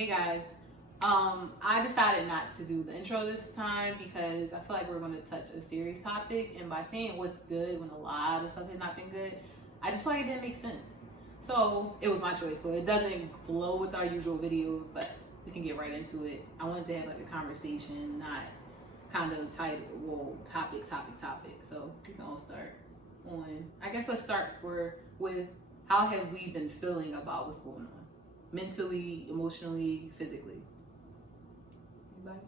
Hey guys, I decided not to do the intro this time because I feel like we're going to touch a serious topic, and by saying what's good when a lot of stuff has not been good, I just feel like it didn't make sense. So it was my choice. So it doesn't flow with our usual videos, but we can get right into it. I wanted to have like a conversation, not kind of title, well, topic. So we can all start on. I guess let's start with how have we been feeling about what's going on, mentally, emotionally, physically. Anybody?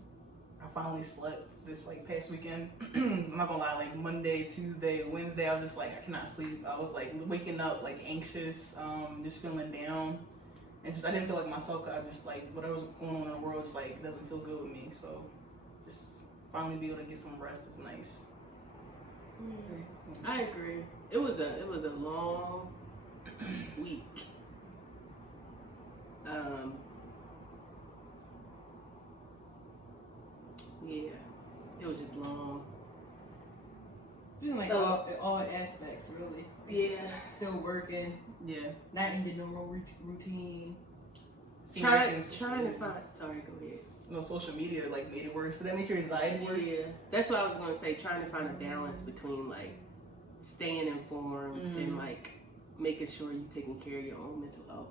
I finally slept this past weekend. I'm not gonna lie, like Monday, Tuesday, Wednesday, I was just like, I cannot sleep. I was like waking up like anxious, just feeling down, and just I didn't feel like myself. I just like whatever's going on in the world just like doesn't feel good with me. So just finally be able to get some rest is nice. I agree. It was a long week. Yeah, it was just long. Just like all aspects, really. Yeah. Still working. Yeah. Not in the normal routine. Trying to find. Sorry, go ahead. You know, social media like made it worse. Did that make your anxiety worse? Yeah, that's what I was gonna say. Trying to find a balance between like staying informed and like making sure you're taking care of your own mental health.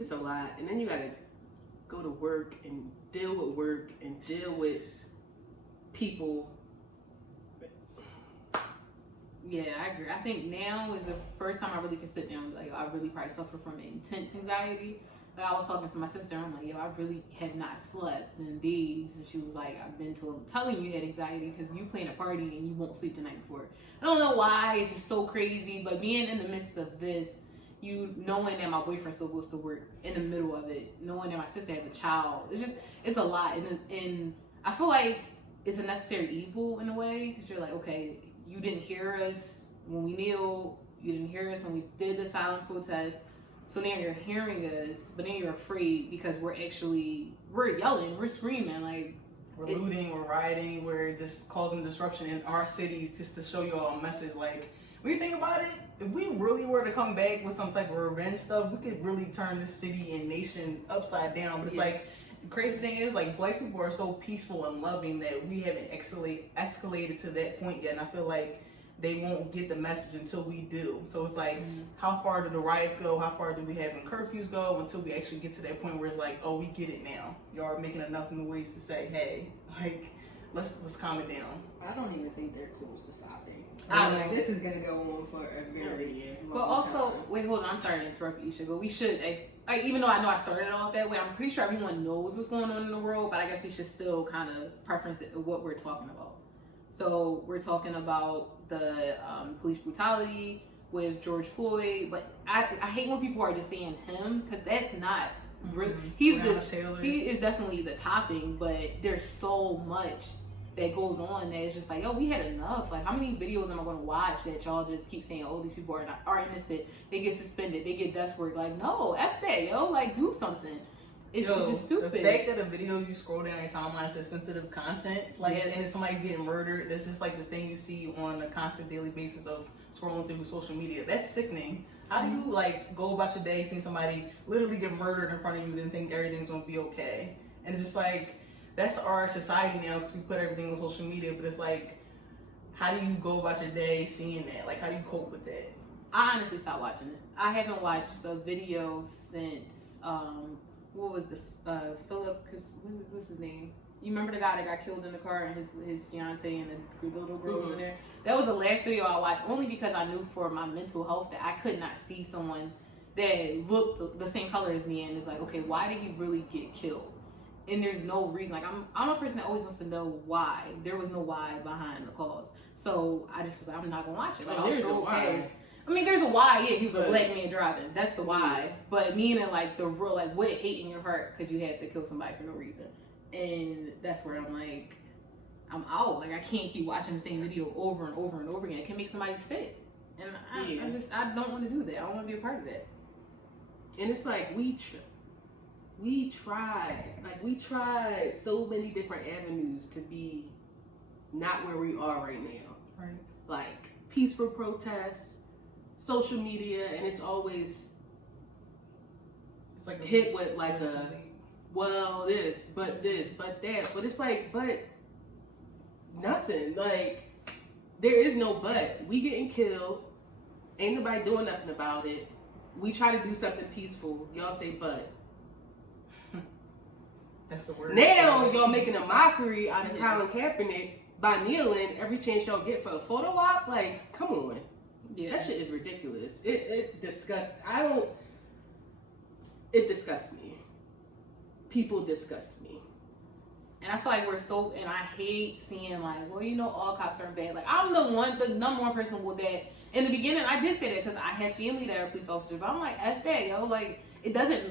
It's a lot, and then you gotta go to work and deal with work and deal with people. Yeah, I agree. I think now is the first time I really can sit down and be like, I really probably suffer from intense anxiety. Like I was talking to my sister, I'm like, yo, I really have not slept in days. And she was like, I've been telling you had anxiety because you plan a party and you won't sleep the night before. I don't know why, it's just so crazy. But being in the midst of this, you knowing that my boyfriend still goes to work in the middle of it, knowing that my sister has a child, it's a lot. And I feel like it's a necessary evil in a way because you're like, okay, you didn't hear us when we kneeled, you didn't hear us when we did the silent protest. So now you're hearing us, but then you're afraid because we're yelling, we're screaming, like we're looting, we're rioting, we're just causing disruption in our cities just to show you all a message. Like when you think about it, if we really were to come back with some type of revenge stuff, we could really turn this city and nation upside down. But it's like the crazy thing is like black people are so peaceful and loving that we haven't escalated to that point yet. And I feel like they won't get the message until we do. So it's like, how far do the riots go? How far do we have curfews go until we actually get to that point where it's like, oh, we get it now. Y'all are making enough noise to say, hey, like, let's calm it down. I don't even think they're close to stopping. This is gonna go on for a very long But also, time. wait, hold on, I'm sorry to interrupt you, Isha, but we should, like, even though I know I started it off that way, I'm pretty sure everyone knows what's going on in the world, but I guess we should still kind of preference it, what we're talking about. So we're talking about the police brutality with George Floyd, but I hate when people are just saying him, because that's not really, he is definitely the topping, but there's so much that goes on that it's just like, yo, we had enough. Like, how many videos am I going to watch that y'all just keep saying, oh, these people are innocent, they get suspended, they get desk work? Like, no, F that, yo, like, do something. It's just stupid. The fact that a video you scroll down your timeline says sensitive content, like, and somebody's getting murdered, that's just like the thing you see on a constant daily basis of scrolling through social media. That's sickening. How do you like go about your day seeing somebody literally get murdered in front of you and think everything's gonna be okay? And it's just like, that's our society now because we put everything on social media, but it's like, how do you go about your day seeing that? Like, how do you cope with that? I honestly stopped watching it. I haven't watched a video since, what was the, Philip, because what's his name? You remember the guy that got killed in the car and his fiance and the little girl was in there? That was the last video I watched, only because I knew for my mental health that I could not see someone that looked the same color as me, and it's like, okay, why did he really get killed? And there's no reason. Like, I'm a person that always wants to know why. There was no why behind the cause. So I just was like, I'm not gonna watch it. Like, there's a why. I mean, there's a why. Yeah, he was a black man driving. That's the why. But meaning like the real, like, what hate in your heart because you had to kill somebody for no reason. And that's where I'm like, I'm out. Like, I can't keep watching the same video over and over and over again. It can make somebody sick. And I don't want to do that. I don't want to be a part of that. And it's like we tried so many different avenues to be not where we are right now. Right. Like peaceful protests, social media, and it's always It's like hit with like too a, late. well, this, but that. But it's like, but nothing. Like, there is no but. We getting killed. Ain't nobody doing nothing about it. We try to do something peaceful. Y'all say but. That's the word. Now y'all making a mockery out of Colin Kaepernick by kneeling every chance y'all get for a photo op. Like, come on. Yeah. That shit is ridiculous. It disgusts. It disgusts me. People disgust me. And I feel like and I hate seeing like, well, you know, all cops are bad. Like, I'm the number one person with that. In the beginning, I did say that because I had family that are police officers, but I'm like, F that, yo. Like,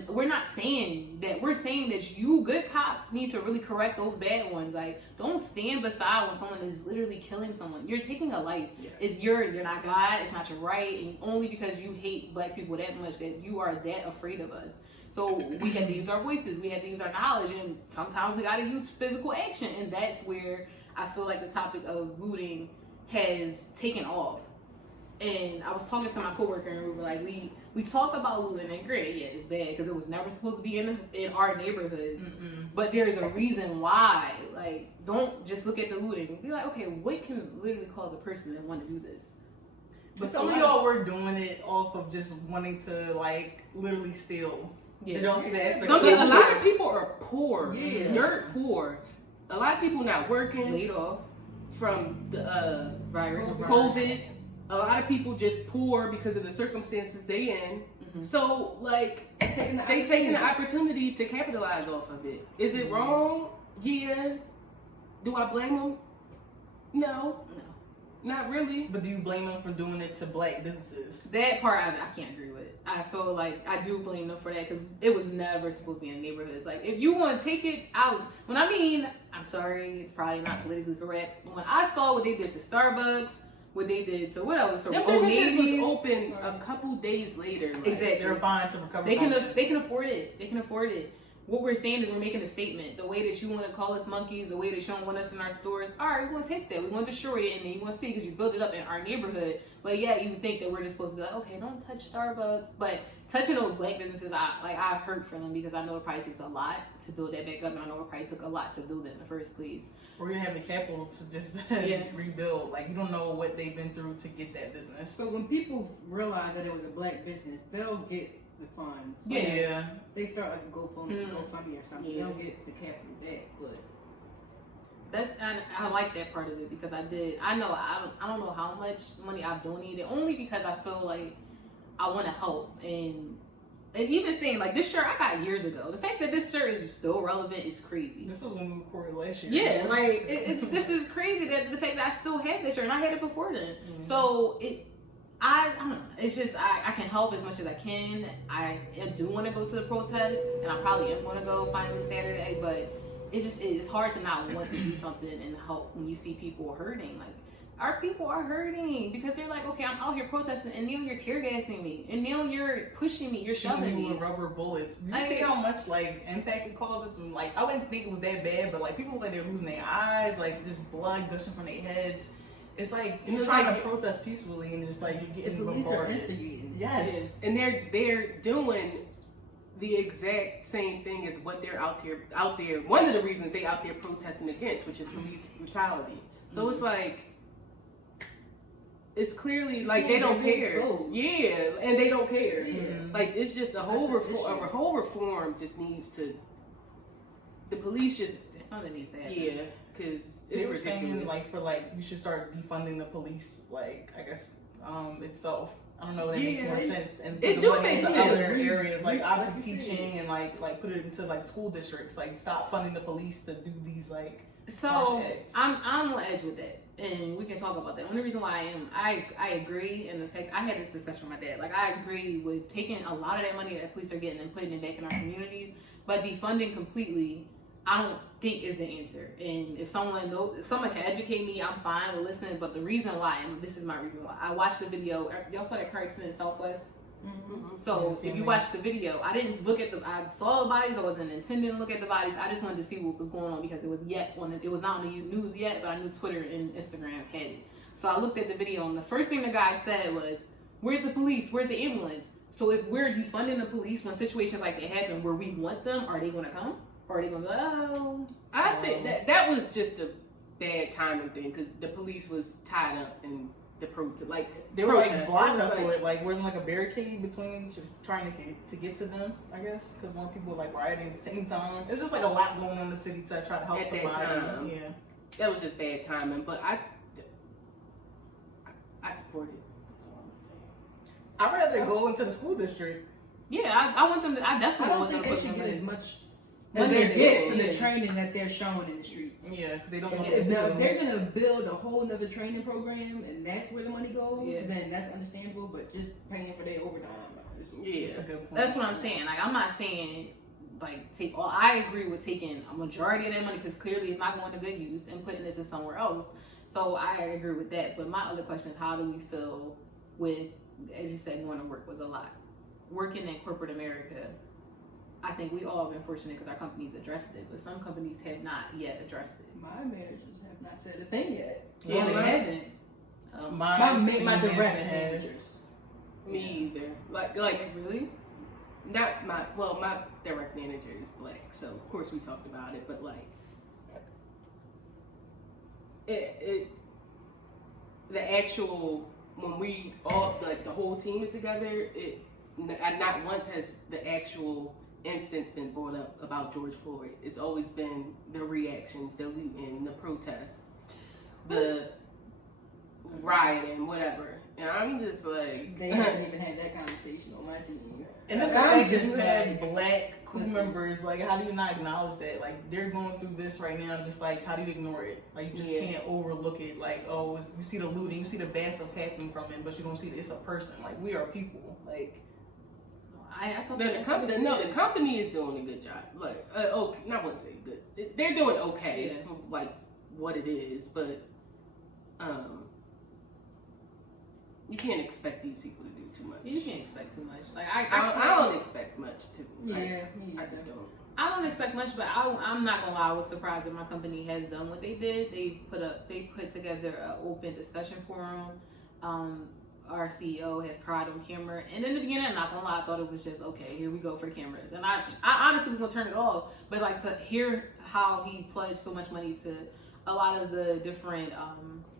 we're not saying that. We're saying that you good cops need to really correct those bad ones. Like, don't stand beside when someone is literally killing someone. You're taking a life. Yes. You're not God. It's not your right. And only because you hate black people that much that you are that afraid of us. So we had to use our voices. We had to use our knowledge. And sometimes we got to use physical action. And that's where I feel like the topic of looting has taken off. And I was talking to my coworker, and we were like, we talk about looting, and granted, yeah, it's bad because it was never supposed to be in our neighborhoods. But there's a reason why. Like, don't just look at the looting. Be like, okay, what can literally cause a person to want to do this? But some of y'all were doing it off of just wanting to like literally steal. Yeah. Did y'all see that aspect? A lot of people are poor, Yeah. dirt poor. A lot of people not working, Laid off from the virus. COVID. A lot of people just poor because of the circumstances they in. So like they taking the opportunity to capitalize off of it. Is it wrong? Yeah. Do I blame them? No, not really. But do you blame them for doing it to black businesses? That part I can't agree with. I feel like I do blame them for that because it was never supposed to be in neighborhoods. Like, if you want to take it out, I'm sorry, it's probably not politically correct. When I saw what they did to Starbucks, what they did, so what else? So Their Old businesses Navy's was open a couple days later. Like, exactly. They're fine to recover. They can afford it. They can afford it. What we're saying is we're making a statement. The way that you want to call us monkeys, the way that you don't want us in our stores, all right, we're going to take that. We're going to destroy it, and then you want to see because you built it up in our neighborhood. But yeah, you think that we're just supposed to be like, okay, don't touch Starbucks. But touching those black businesses, I hurt for them because I know it probably takes a lot to build that back up, and I know it probably took a lot to build it in the first place. We're going to have the capital to just rebuild. Like, you don't know what they've been through to get that business. So when people realize that it was a black business, they'll get the funds. Like, Yeah. they start like a GoFundMe or something. Yeah. They'll get the capital back, but I like that part of it because I don't know how much money I've donated, only because I feel like I want to help. And even saying like this shirt I got years ago, the fact that this shirt is still relevant is crazy. This was when we recorded last year. Yeah, like this is crazy that the fact that I still have this shirt and I had it before then. So I don't know. It's just I can help as much as I can. I do want to go to the protest, and I probably am going to go finally Saturday. But it's hard to not want to do something and help when you see people hurting. Like, our people are hurting because they're like, okay, I'm out here protesting, and now you're tear gassing me, and now you're pushing me, you're shoving shooting me you with rubber bullets. Did you see how much like impact it causes? Like, I wouldn't think it was that bad, but like people like they're losing their eyes, like just blood gushing from their heads. It's like you're trying to protest peacefully, and just like you're getting the police are bombarded. instigating. Yes, and they're doing the exact same thing as what they're out there. One of the reasons they out there protesting against, which is police brutality. So it's like, it's clearly like they don't care. Yeah, and they don't care. Yeah. Like, it's just a whole reform just needs to. The police just something needs to happen. Yeah, because they it's were ridiculous. saying you should start defunding the police. Like, I guess itself. I don't know. That makes more sense. And put it the do money make into sense. other areas like opposite teaching and like put it into like school districts. Like, stop funding the police to do these like. So I'm on edge with that, and we can talk about that. Only reason why I agree, and the fact I had this discussion with my dad. Like, I agree with taking a lot of that money that police are getting and putting it back in our communities, but defunding completely, I don't think is the answer. And if someone can educate me, I'm fine with listening. But the reason why, and this is my reason why, I watched the video. Y'all saw that car accident in Southwest. So if you watch the video, I didn't look at I saw the bodies. I wasn't intending to look at the bodies. I just wanted to see what was going on because it was not on the news yet, but I knew Twitter and Instagram had it. So I looked at the video, and the first thing the guy said was, where's the police? Where's the ambulance? So if we're defunding the police when situations like that happen where we want them, are they going to come? Or are they going to go, I think that was just a bad timing thing because the police was tied up in the protest. Like they were protests. like blocked It was up for it. Like wasn't like a barricade between trying to get to them. I guess because more people were like rioting at the same time. It's just like a lot going on in the city to try to help At that somebody. time. Yeah, that was just bad timing. But I support it. That's all I'm saying. I'd rather go into the school district. yeah, I want them to, I I definitely don't want them think to they put should them get as in. much as Money they they get from get, the yeah. training that they're showing in the streets. Yeah, because they don't know what If, to now, do. if they're gonna build a whole nother training program and that's where the money goes, Yeah. then that's understandable. But just paying for their overtime, Yeah. That's a good point. That's what I'm saying. Like, I'm not saying, like, take all. I agree with taking a majority of that money because clearly it's not going to good use and putting it to somewhere else. So I agree with that. But my other question is, how do we feel with, as you said, going to work was a lot. Working in corporate America, I think we all have been fortunate because our companies addressed it, but some companies have not yet addressed it. my managers have not said a thing yet. Yeah, they mine- haven't. my My direct management managers. Me either. Like Really? not my direct manager is black, so of course we talked about it. But like the actual when we all like the whole team is together, not once has the actual instance been brought up about George Floyd. It's always been the reactions, the looting, the protests, the rioting, whatever. And I'm just like, They haven't even had that conversation on my team. And that's the I'm fact that just you have like, black crew listen. members. Like, how do you not acknowledge that? Like, they're going through this right now. Just like, how do you ignore it? Like, you just Yeah. can't overlook it. Like, oh, you see the looting, you see the bad stuff happening from it, but you don't see that it's a person. Like, we are people. Like, I thought the company is doing a good job. Like, okay, not want to say good. They're doing okay Yeah. for like what it is, but you can't expect these people to do too much. You can't expect too much. Like I don't expect much to. Yeah, I just don't. I don't expect much, but I'm not gonna lie. I was surprised that my company has done what they did. They put together an open discussion forum. Our CEO has cried on camera, and in the beginning, I'm not gonna lie, I thought it was just okay. Here we go for cameras, and I honestly was gonna turn it off. But like to hear how he pledged so much money to a lot of the different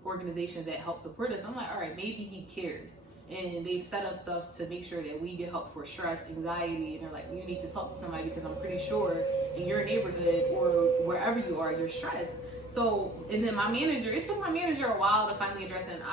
organizations that help support us, I'm like, all right, maybe he cares. And they've set up stuff to make sure that we get help for stress, anxiety, and they're like, you need to talk to somebody because I'm pretty sure in your neighborhood or wherever you are, you're stressed. So, and then my manager, it took my manager a while to finally address it. And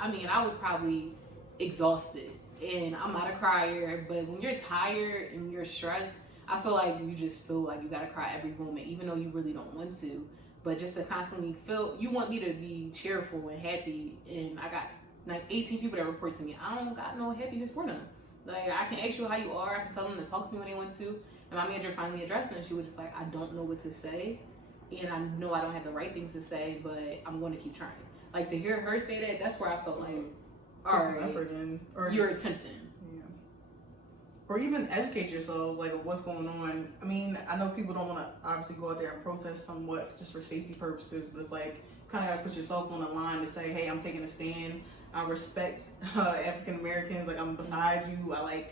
I mean, I was probably exhausted, and I'm not a crier, but when you're tired and you're stressed, I feel like you just feel like you gotta cry every moment, even though you really don't want to. But just to constantly feel, you want me to be cheerful and happy, and I got like 18 people that report to me. I don't got no happiness for them. Like, I can ask you how you are, I can tell them to talk to me when they want to. And my manager finally addressed it, and she was just like, I don't know what to say, and I know I don't have the right things to say, but I'm going to keep trying. Like, to hear her say that, that's where I felt like, all put some right, effort in, or you're attempting. yeah. Or even educate yourselves, like, of what's going on. I mean, I know people don't want to obviously go out there and protest somewhat just for safety purposes, but it's like, kind of got to put yourself on the line to say, hey, I'm taking a stand. I respect African Americans. Like, I'm beside you. I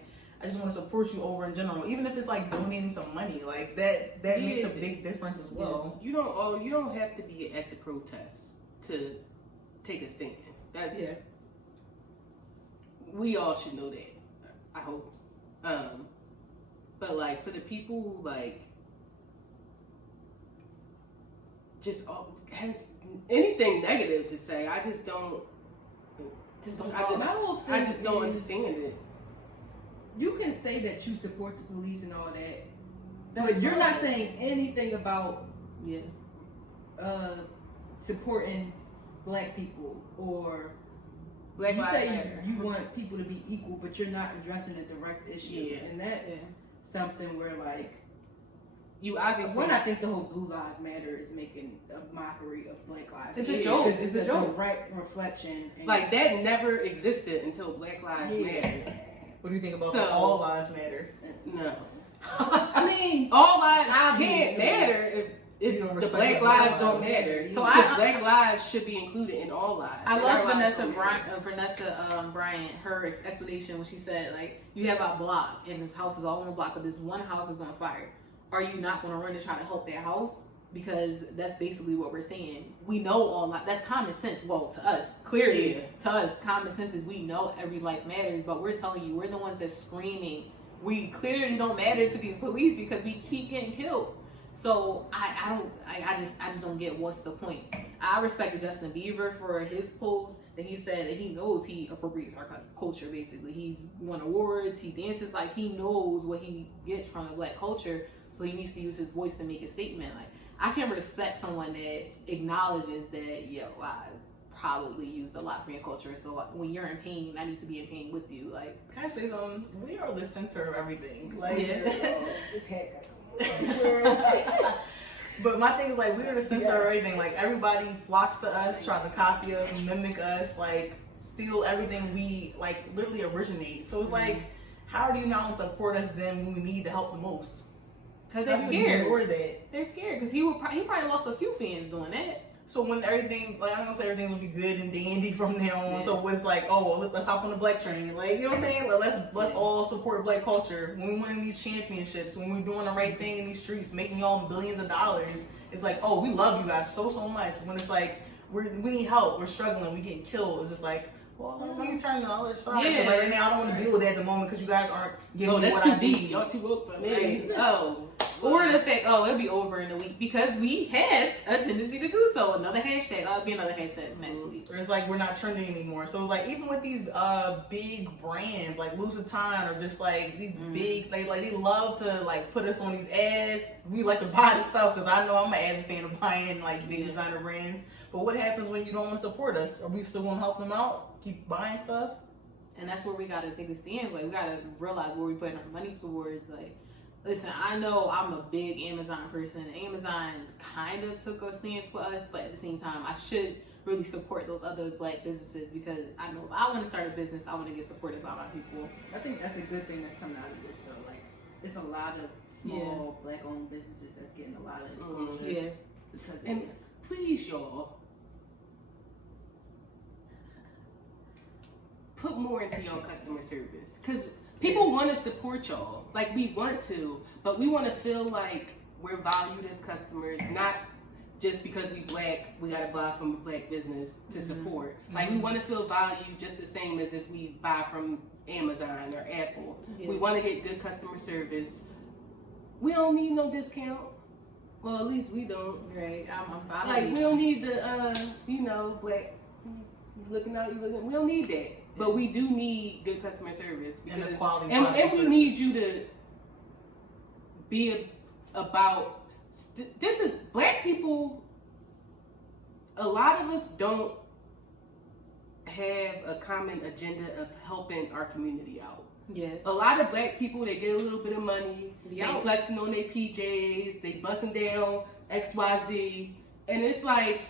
just want to support you over in general, even if it's like donating some money. Like that makes a big difference as well. You don't have to be at the protest to take a stand. That's we all should know that. I hope. But like for the people who like just has anything negative to say, I just don't. I just don't understand it. You can say that you support the police and all that, That's but you're not fine. saying anything about Yeah. supporting black people or Black you Lives say Matter. you want people to be equal, but you're not addressing a direct issue, Yeah. and that's something where like. You obviously. One, I think the whole Blue Lives Matter is making a mockery of Black Lives. It's a Matter. joke. Because It's it's a a joke. direct reflection. And Like that never existed until Black Lives Matter. What do you think about So- all lives matter? No. I mean, All lives Obviously. can't matter if if don't the respect Black the lives Black don't lives. matter. So Because I- Black lives should be included in all lives. I And love our lives Vanessa don't matter. Bryant, her explanation when she said, like, you have a block and this house is all on a block, but this one house is on fire. Are you not going to run to try to help that house? Because that's basically what we're saying. We know all that. That's common sense. Well, to us, clearly, Yeah. to us, common sense is we know every life matters, but we're telling you, we're the ones that's screaming. We clearly don't matter to these police because we keep getting killed. So I just don't get what's the point. I respected Justin Bieber for his post that he said that he knows he appropriates our culture. Basically, he's won awards, he dances, like he knows what he gets from the Black culture. So he needs to use his voice to make a statement. Like, I can respect someone that acknowledges that, yo, I probably used a lot from your culture. So when you're in pain, I need to be in pain with you. Like, Can I say something? We are the center of everything. Like, This hat got but my thing is, like, we are the center of everything. Like, everybody flocks to us, tries to copy us, mimic us, like, steal everything we, like, literally originate. So it's like, how do you not support us then when we need to help the most? because they're How do you scared. ignore that? They're scared because he probably lost a few fans doing that. So when everything, like, I'm gonna say everything will be good and dandy from now on. Yeah. So it's like, oh, well, let's hop on the Black train. Like, you know what I'm saying? Like, let's all support Black culture. When we win these championships, when we're doing the right thing in these streets, making y'all billions of dollars, it's like, oh, we love you guys so much. When it's like, we need help, we're struggling, we getting killed, it's just like, well, let me turn to the other side. Yeah. Because like right now, I don't want to deal with that at the moment because you guys aren't giving Oh, me that's what too I deep. need. Y'all too woke for me. Right. Oh. Or the fact, oh, it'll be over in a week because we have a tendency to do so. Another hashtag, it'll be another hashtag next week. Or it's like we're not trending anymore. So it's like even with these big brands like Lusitano or just like these big, they love to like put us on these ads. We like to buy the stuff because I know I'm an avid fan of buying like big designer brands. But what happens when you don't want to support us? Are we still gonna help them out? Keep buying stuff? And that's where we gotta take a stand. Like, we gotta realize where we're putting our money towards. Like, listen, I know I'm a big Amazon person. Amazon kind of took a stance for us, but at the same time, I should really support those other Black businesses because I know if I want to start a business, I want to get supported by my people. I think that's a good thing that's coming out of this though. Like, it's a lot of small Black-owned businesses that's getting a lot of exposure Yeah. because of And this. please, y'all, put more into your customer service because people want to support y'all. Like, we want to, but we want to feel like we're valued as customers, not just because we Black, we gotta buy from a Black business to support. Like, we want to feel valued just the same as if we buy from Amazon or Apple. Yeah. We want to get good customer service. We don't need no discount. Well, at least we don't. Right. I'm Like, we don't need the, Black, looking out, you looking. We don't need that. But we do need good customer service And the because, quality and product we service. need you to be about. This is Black people. A lot of us don't have a common agenda of helping our community out. Yeah. A lot of Black people, they get a little bit of money, they Yeah. flexing on their PJs, they busting down XYZ, and it's like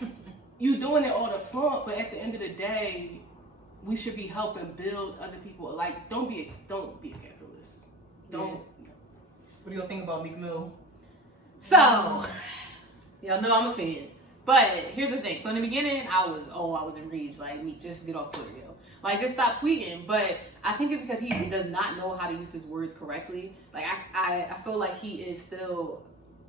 you doing it all the front, but at the end of the day, we should be helping build other people. Like, don't be a capitalist. Don't. What do y'all think about Meek Mill? So, y'all know I'm a fan. But here's the thing. So in the beginning, I was enraged. Like, me, just get off Twitter, yo. Like, just stop tweeting. But I think it's because he does not know how to use his words correctly. Like, I feel like he is still,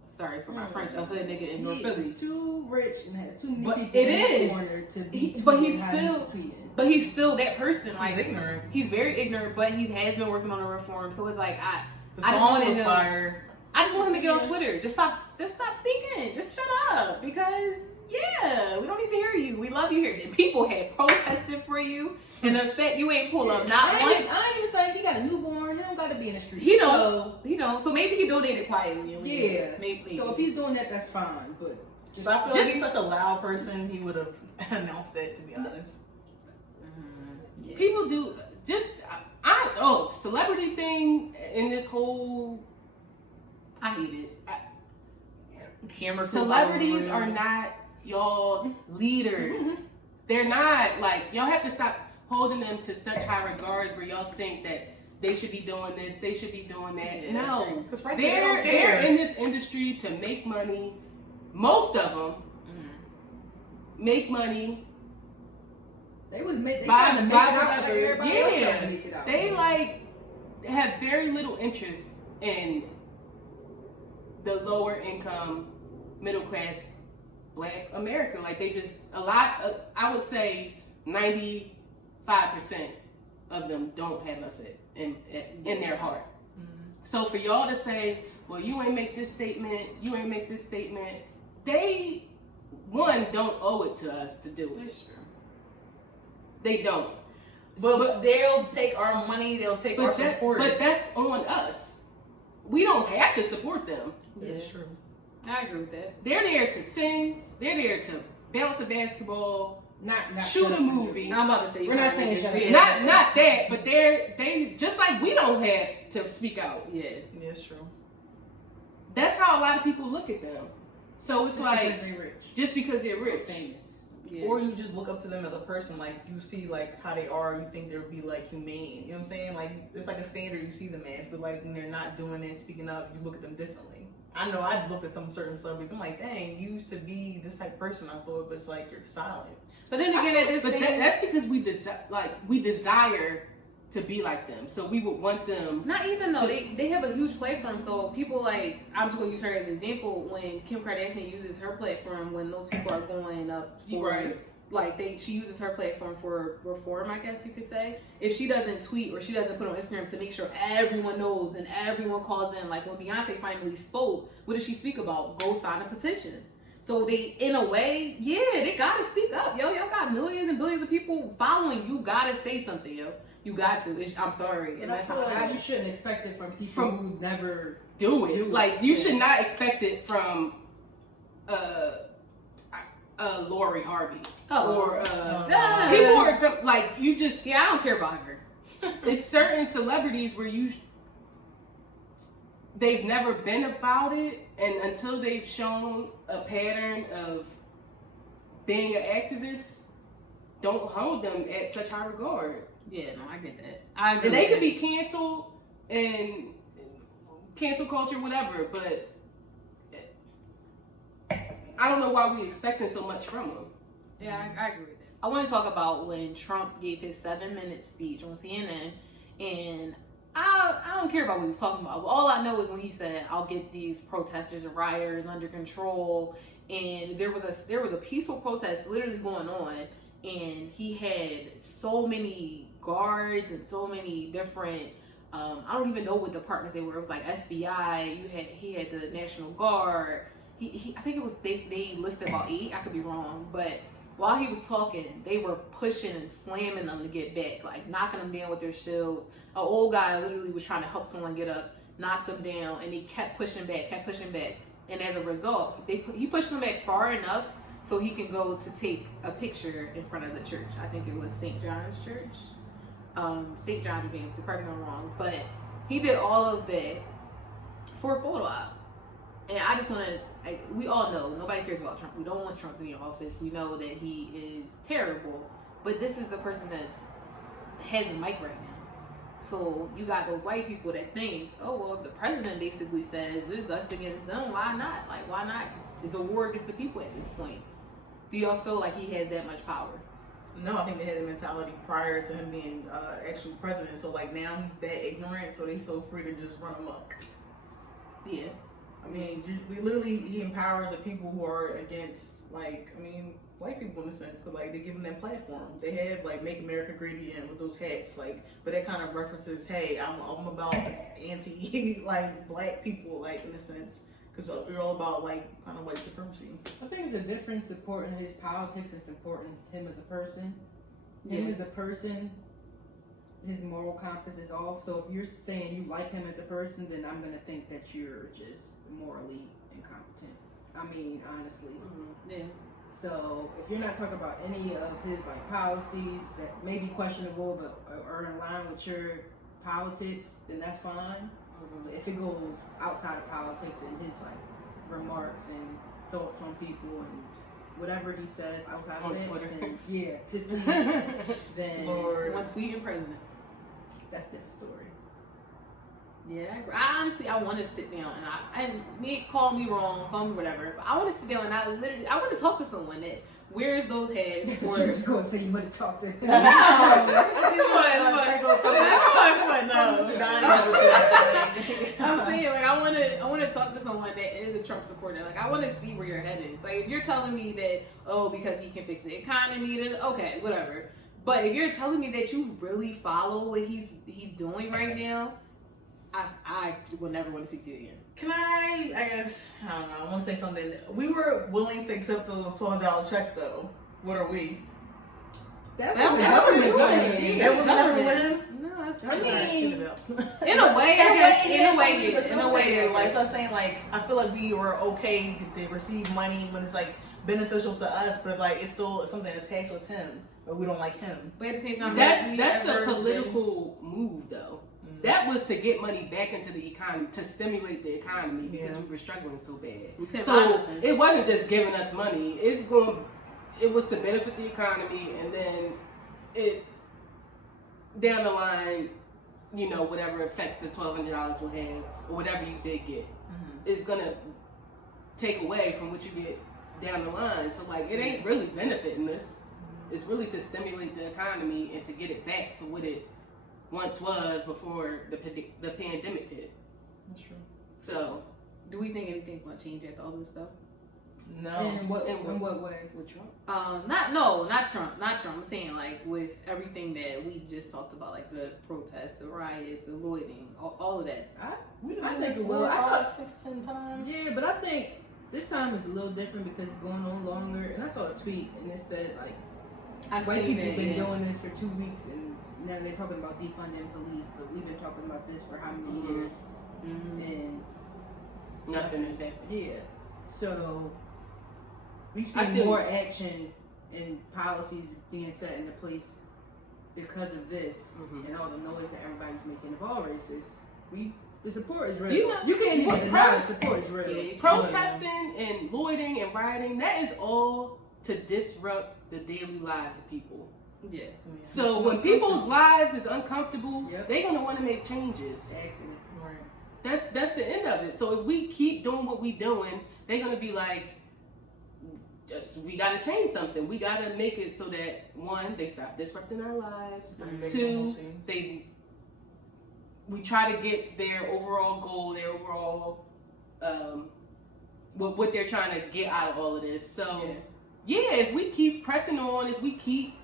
sorry for my French, a hood nigga in North He Philly. is too rich and has too many But people it in his is. corner to be But tweeting he's how still- he's tweeting. But he's still that person. Like, He's ignorant. He's very ignorant, but he has been working on a reform. So it's like, The I just song wanted was him- fire. I just want him to get on Twitter. Just stop speaking. Just shut up. Because, yeah, we don't need to hear you. We love you here. And people had protested for you. And the fact you ain't pull up not I once. ain't even saying he got a newborn. He don't got to be in the street. He don't. So maybe he donated quietly. And Yeah. Maybe. So if he's doing that, that's fine. But just, So I feel like he's such a loud person, he would have announced that, to be honest. Yeah. People do just celebrity thing in this whole. I hate it. Camera crew Celebrities following are around. not y'all's leaders. They're not. Like, y'all have to stop holding them to such high regards where y'all think that they should be doing this, they should be doing that. Yeah. No, 'Cause frankly, they don't they're care. in this industry to make money, most of them make money. They trying to make it out like everybody else trying to Yeah, make it out. they like have very little interest in the lower income, middle class, Black America. Like they just I would say 95% of them don't have us in their heart. So for y'all to say, well, you ain't make this statement, they don't owe it to us to do it. That's true. They don't. But they'll take our money, they'll take our support. But that's on us. We don't have to support them. That's true. I agree with that. They're there to sing. They're there to bounce a basketball, not shoot a movie. I'm about to say We're not saying shut shut up. Not that, but they just like we don't have to speak out. Yeah. Yeah, it's true. That's how a lot of people look at them. So it's just like because they're rich, just because they're rich, famous. Yeah. Or you just look up to them as a person, like you see like how they are, you think they'll be like humane. You know what I'm saying? Like it's like a standard you see them as, but like when they're not doing it, speaking up, you look at them differently. I know I've looked at some certain celebrities, I'm like, dang, you used to be this type of person, I thought, but it's like you're silent. But then again, at this that's because we desire to be like them. So we would want them. not even though they have a huge platform. So people like, I'm just gonna use her as an example. When Kim Kardashian uses her platform, when those people are going up for Right. like she uses her platform for reform, I guess you could say. If she doesn't tweet or she doesn't put on Instagram to make sure everyone knows, then everyone calls in. Like when Beyonce finally spoke, what did she speak about? Go sign a petition. So they, in a way, yeah, they gotta speak up, yo. Y'all got millions and billions of people following. You gotta say something, yo. You got to. I'm sorry, And I feel like you shouldn't expect it from people who never do it. Like you should not expect it from Lori Harvey or people are like you just. Yeah, I don't care about her. It's certain celebrities where they've never been about it, and until they've shown a pattern of being an activist, don't hold them at such high regard. Yeah, no, I get that. I agree. And they could be canceled and cancel culture, whatever, but I don't know why we expecting so much from them. Yeah, I agree with that. I want to talk about when Trump gave his 7-minute speech on CNN, and I don't care about what he's talking about. All I know is when he said, "I'll get these protesters and rioters under control," and there was a peaceful protest literally going on, and he had so many guards and so many different. I don't even know what departments they were. It was like FBI. He had the National Guard. I think it was they listed about 8. I could be wrong, but while he was talking, they were pushing and slamming them to get back, like knocking them down with their shields. An old guy literally was trying to help someone get up, knocked them down, and he kept pushing back. And as a result, he pushed them back far enough so he can go to take a picture in front of the church. I think it was St. John's Church. St. John's Evangelical, correct me if I'm wrong. But he did all of that for a photo op. And I just want to, we all know, nobody cares about Trump. We don't want Trump to be in office. We know that he is terrible. But this is the person that has the mic right now. So you got those white people that think, oh, well, if the president basically says this is us against them, why not? Like, why not? It's a war against the people at this point. Do y'all feel like he has that much power? No, I think they had a mentality prior to him being actual president. So like now he's that ignorant, so they feel free to just run amok. Yeah. I mean, he empowers the people who are against, like, I mean, white people in a sense, because like they give them that platform. They have like "Make America Great Again" with those hats, like, but that kind of references, hey, I'm about anti like black people, like in a sense, because we're all about like kind of white supremacy. I think it's a difference supporting his politics and supporting him as a person. Him as a person, his moral compass is off. So if you're saying you like him as a person, then I'm gonna think that you're just morally incompetent. I mean, honestly. Mm-hmm. Yeah. So if you're not talking about any of his like policies that may be questionable but are in line with your politics, then that's fine. Mm-hmm. But if it goes outside of politics and his like remarks and thoughts on people and whatever he says outside On of it, Twitter. then, yeah, his tweets, then Lord. One tweet and president. that's a different story. Yeah, I agree. I honestly, I want to sit down call me wrong, call me whatever. But I want to sit down and I want to talk to someone that wears those hats. That's what you was going to say. You want to talk to him. No, come on. I'm saying, like, I want to talk to someone that is a Trump supporter. Like, I want to see where your head is. Like, if you're telling me that, oh, because he can fix the economy, then okay, whatever. But if you're telling me that you really follow what he's doing right now, I will never want to speak to you again. Can I don't know, I want to say something. We were willing to accept those $12 checks, though. What are we? That was was a a government government thing. thing. That was never with him? No, that's I mean, In in a way, I guess. In a way, like, so I'm saying, like, I feel like we were okay to receive money when it's like beneficial to us, but like it's still something attached with him, but we don't like him. But at the same time, That's a political move, though. That was to get money back into the economy, to stimulate the economy because we were struggling so bad. So it wasn't just giving us money. It was to benefit the economy, and then it down the line, you know, whatever effects the $1,200 will have, or whatever you did get, is gonna take away from what you get down the line. So like, it ain't really benefiting us. It's really to stimulate the economy and to get it back to what it once was before the pandemic hit. That's true. So, do we think anything's gonna change after all this stuff? No. In what way? with Trump? Not Trump. I'm saying, like, with everything that we just talked about, like the protests, the riots, the looting, all of that. I think it will. 6, 10 times. Yeah, but I think this time is a little different because it's going on longer. And I saw a tweet and it said, like, white people have been doing this for 2 weeks and now they're talking about defunding police, but we've been talking about this for how many years? And Nothing is happening. yeah, so we've seen more action and policies being set into place because of this and all the noise that everybody's making of all races. The support is real. You can't even deny the support is real. Yeah, protesting and looting and rioting, that is all to disrupt the daily lives of people. Yeah. So when people's lives is uncomfortable, they're gonna want to make changes. Exactly. Right. That's the end of it. So if we keep doing what we doing, they're gonna be like, we gotta change something. We gotta make it so that 1, they stop disrupting our lives. 2, we try to get their overall goal, their overall what they're trying to get out of all of this. So if we keep pressing on, if we keep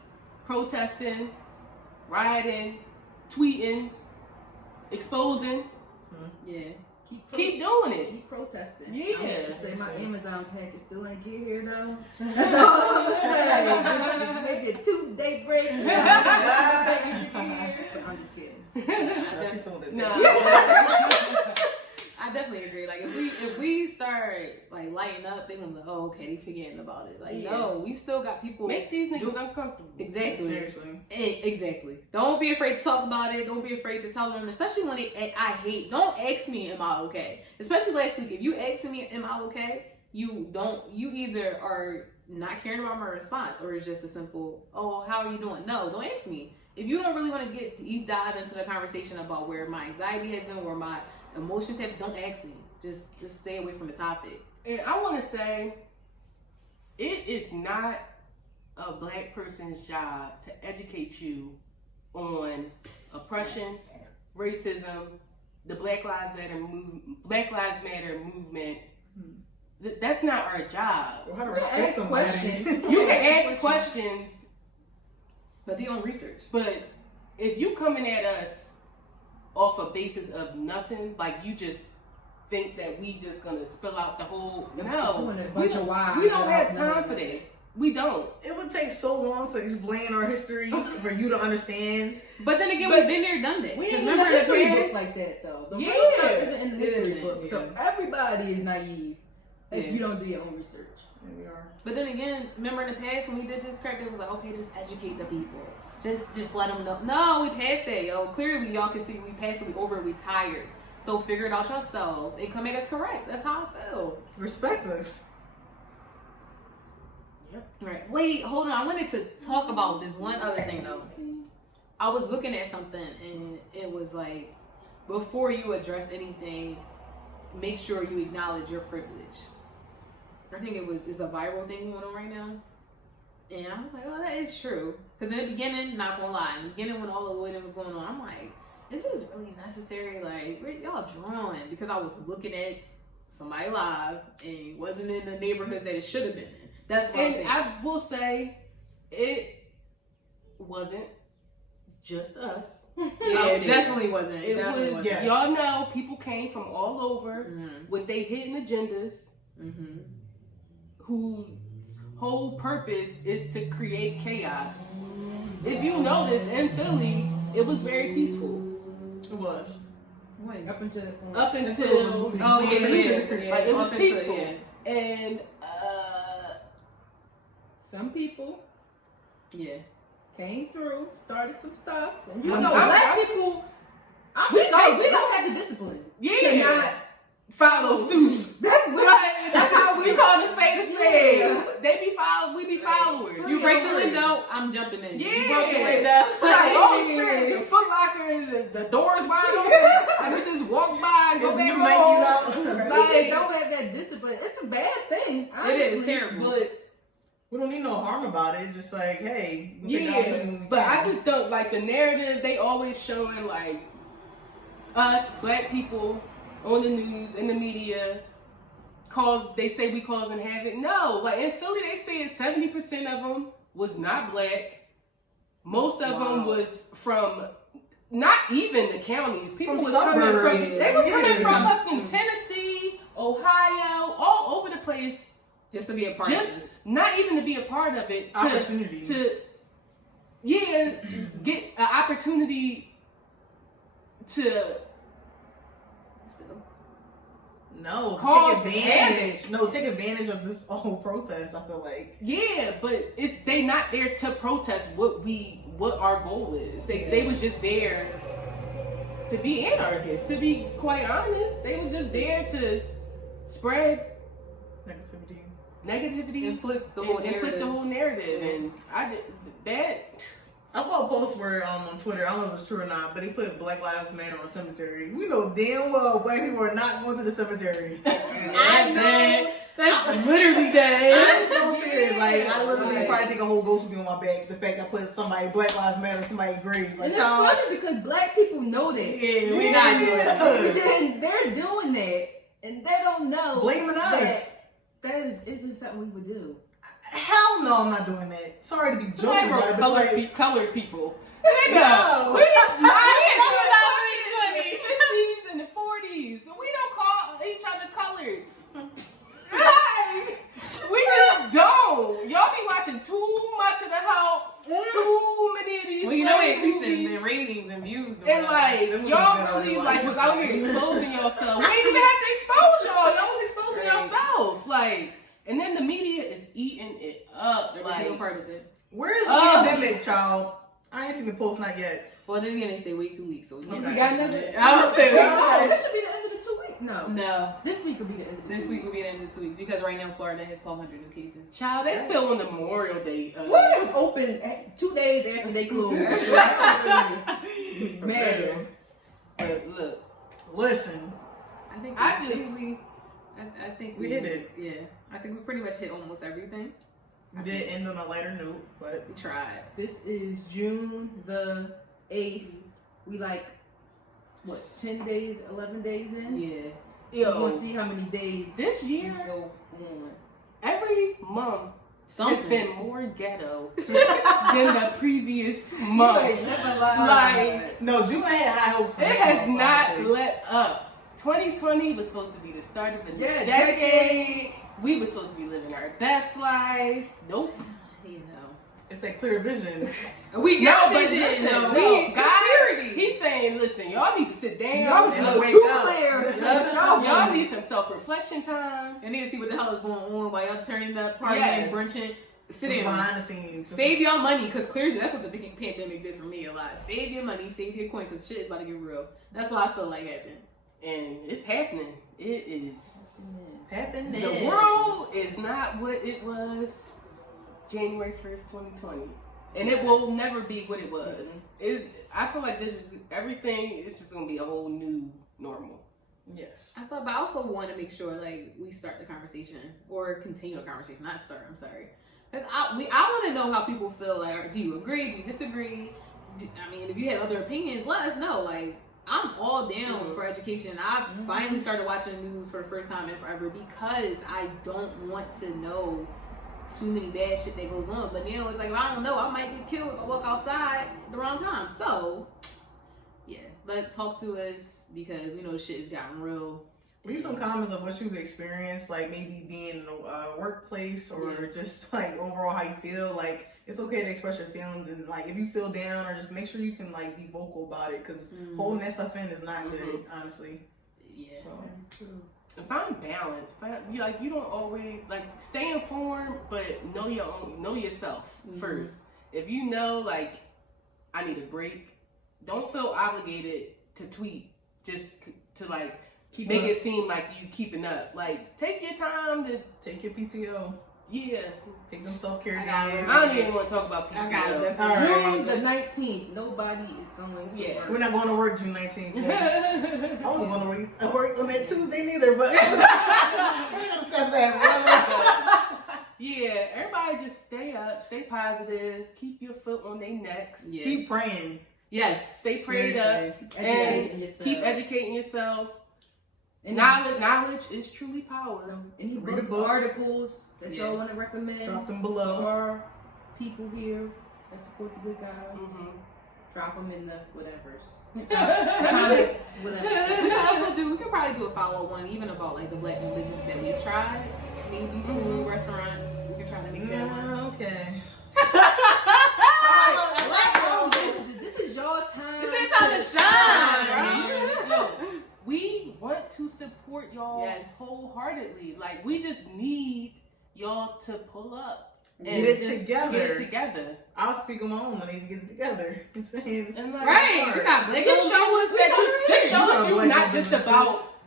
protesting, rioting, tweeting, exposing, keep doing it. Keep protesting. Yeah. I'm gonna just say my Amazon package still ain't get here though. That's all I'm gonna say. Maybe a 2-day break. But I'm just kidding. I definitely agree. Like if we start like lighting up, they're gonna be like, oh, okay, they forgetting about it. Like no, we still got people. Make these niggas uncomfortable. Exactly. Seriously. Exactly. Don't be afraid to talk about it. Don't be afraid to tell them, especially when don't ask me, am I okay? Especially last week. If you asking me, am I okay? You either are not caring about my response or it's just a simple, oh, how are you doing? No, don't ask me. If you don't really want to get deep dive into the conversation about where my anxiety has been, where my emotions have, don't ask me. Just stay away from the topic. And I want to say, it is not a black person's job to educate you on oppression, racism, the Black Lives Matter movement. That's not our job. Well, how to respect somebody. You can ask questions, but do your own research. But if you coming at us off a basis of nothing, like you just think that we just gonna spill out the whole, no, we don't have time for that. We don't. It would take so long to explain our history for you to understand. But then again, we've been there, done that. We ain't remember the history books like that though. The real stuff isn't in the history book, so everybody is naive if you don't do your own research. Here we are. But then again, remember in the past when we did this crap, it was like, okay, just educate the people. Just let them know. No, we passed that, yo. Clearly, y'all can see we passed it, we over it, we tired. So figure it out yourselves and come at us correct. That's how I feel. Respect us. Yep. Right. Wait, hold on. I wanted to talk about this one other thing though. I was looking at something and it was like, before you address anything, make sure you acknowledge your privilege. I think it's a viral thing going on right now. And I was like, oh, that is true. Because in the beginning, not gonna lie, in the beginning when all the Lloyd was going on, I'm like, is this really necessary? Like, y'all drawing? Because I was looking at somebody live and wasn't in the neighborhoods that it should have been in. That's what I'm saying. I will say, it wasn't just us. Yeah, it definitely wasn't. It definitely was, wasn't. Yes. y'all know, people came from all over Mhm. with their hidden agendas, Mhm. whose whole purpose is to create chaos. If you notice, in Philly, it was very peaceful. It was. Wait. Up until the point. Up Until until, the movie. Oh, yeah. like, it was Up until- peaceful. yeah. And, Some people Yeah. came through, started some stuff, and you I'm- know, I'm- black people. I'm We sorry, say- we don't have the discipline to yeah, not follow suit. That's what. Right, that's how we call the spade a spade. Yeah. They be we be followers. You break the window, I'm jumping in. Yeah. You broke the window. Like, oh shit, the Foot Lockers, and the doors wide open. I mean, just walk by and go It's back new home. Nikes out. We just don't have that discipline. It's a bad thing. Honestly. It is terrible. But We don't need no harm about it. Just like, hey, we take the yeah, opportunity when we but I can. just don't like the narrative. They always showing like us black people on the news in the media. They say we causing havoc. No, like in Philly, they say 70% of them was not black. Most of them was from not even the counties. People From was coming from. suburbs. They was coming Yeah. from fucking Tennessee, Ohio, all over the place. Just to be a part of Just this. not even to be a part of it. Opportunity. To get an opportunity to. No, Cause take advantage. No, take advantage of this whole protest. I feel like. Yeah, but they not there to protest what our goal is. They was just there to be anarchists. To be quite honest, they was just there to spread negativity, Inflict the whole narrative. And I did that. I saw a post where on Twitter, I don't know if it's true or not, but they put Black Lives Matter on cemetery. We know damn well black people are not going to the cemetery. I know. That's literally that. I'm so serious. Like, I literally Right. probably think a whole ghost would be on my back. The fact I put somebody Black Lives Matter on somebody's grave. And Like, it's child. funny because black people know that. Yeah, we not doing that. And they're doing that, and they don't know. Blaming us. That isn't something we would do. Hell no, I'm not doing that. Sorry to be Somebody joking, wrote but colored, like, colored people. Nigga, No. we not in the 50s and the 40s. We don't call each other coloreds. Like, we just don't. Y'all be watching too much of the help, too many of these. Well, you know, it slave increased in movies. ratings and views. And like, Them movies y'all been really on like was out here exposing yourself. We didn't even have to expose y'all. Y'all was exposing Right. yourself. Like, and then the media is eating it up. Every single Like, part of it. where's the Oh. pandemic, child? I ain't seen the post, not yet. Well, then again, they say wait 2 weeks, so we Okay. We got another. I would say No, this should be the end of the 2 weeks. No, no. this week will be the end of the This 2 week will be the end of 2 weeks because right now Florida has 1,200 new cases. child, they still on the Memorial Day. Florida was open 2 days after they closed. So that don't really matter. But look, Listen, I think I just- I think we hit it. Yeah, I think we pretty much hit almost everything. We did end on a lighter note, but We tried. This is June the 8th. We like, what, 10 days, 11 days in? Yeah. We're going to yo, see how many days this these year, go on. every month has Something. been more ghetto than the previous month. Never lie. Like, no, June had high hopes for it this has month, not honestly. let up. 2020 was supposed to be the start of a new Yeah, decade. We were supposed to be living our best life. Nope. You know. It's that clear vision. We No, got but vision. listen, We God, he's saying, listen, y'all need to sit down. Y'all was And a little wake too up. clear. Y'all need some self-reflection time. And then see what the hell is going on while y'all turning up, partying, Yes. brunching. Sit It's down. behind the scenes. Save your money, because clearly that's what the big pandemic did for me a lot. Save your money, save your coin, because shit is about to get real. That's what I feel like happened. And it's happening. It is. Happening. The world is not what it was January 1st, 2020. and it will never be what it was. I feel like everything is just gonna be a whole new normal. Yes. But I also want to make sure like we start the conversation or continue the conversation, not start. I'm sorry. Cause I want to know how people feel. Like, do you agree? Do you disagree? I mean, if you have other opinions, let us know. Like, I'm all down for education. I've finally started watching the news for the first time in forever because I don't want to know too many bad shit that goes on. But now it's like, if I don't know, I might get killed if I walk outside at the wrong time. So, yeah, but talk to us because we know the shit has gotten real. Leave some comments of what you've experienced, like maybe being in the workplace or just like overall how you feel. Like, it's okay to express your feelings, and like if you feel down, or just make sure you can like be vocal about it, because holding that stuff in is not good, honestly. Yeah. So. And find balance. You don't always like stay informed, but know yourself first. If you know, like, I need a break, don't feel obligated to tweet just to like make it seem like you keeping up. Like, take your time to take your PTO. Yeah. Take them self-care days. I don't even want to talk about PTO. June the 19th. Nobody is going to work. We're not going to work June 19th. I wasn't going to work on that Tuesday neither, but we're going to discuss that. Yeah, everybody just stay up, stay positive, keep your foot on their necks. Yeah. Keep praying. Yes, stay prayed up, and keep educating yourself. Knowledge is truly power. So, any books, articles that y'all want to recommend? Drop them below. Or people here that support the good guys. Drop them in the whatevers. Comments, whatever. We could probably do a follow one, even about like the black owned business that we've tried. Maybe food, restaurants. We can try to make that one. Okay. This is your time. This is time to shine, bro. Yo, we want to support y'all wholeheartedly. Like, we just need y'all to pull up and get it together. Get it together. I'll speak on my own. I need to get it together. I'm saying, right? You got black. Just show us that you. Just show us you're not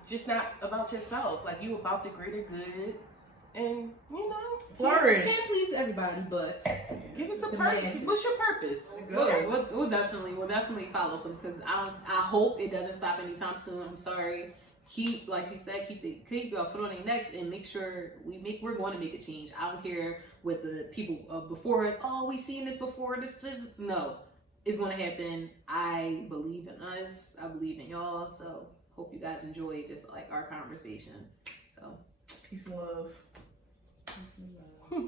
just not about yourself. Like, you about the greater good. And, you know, flourish. Can't please everybody, but give us a purpose. What's your purpose? We'll definitely follow up with this, because I hope it doesn't stop anytime soon. I'm sorry. Keep, like she said, keep your foot on their necks and make sure we're going to make a change. I don't care what the people before us. Oh, we seen this before. No, it's going to happen. I believe in us. I believe in y'all. So hope you guys enjoyed just like our conversation. So peace and love. Peace and love.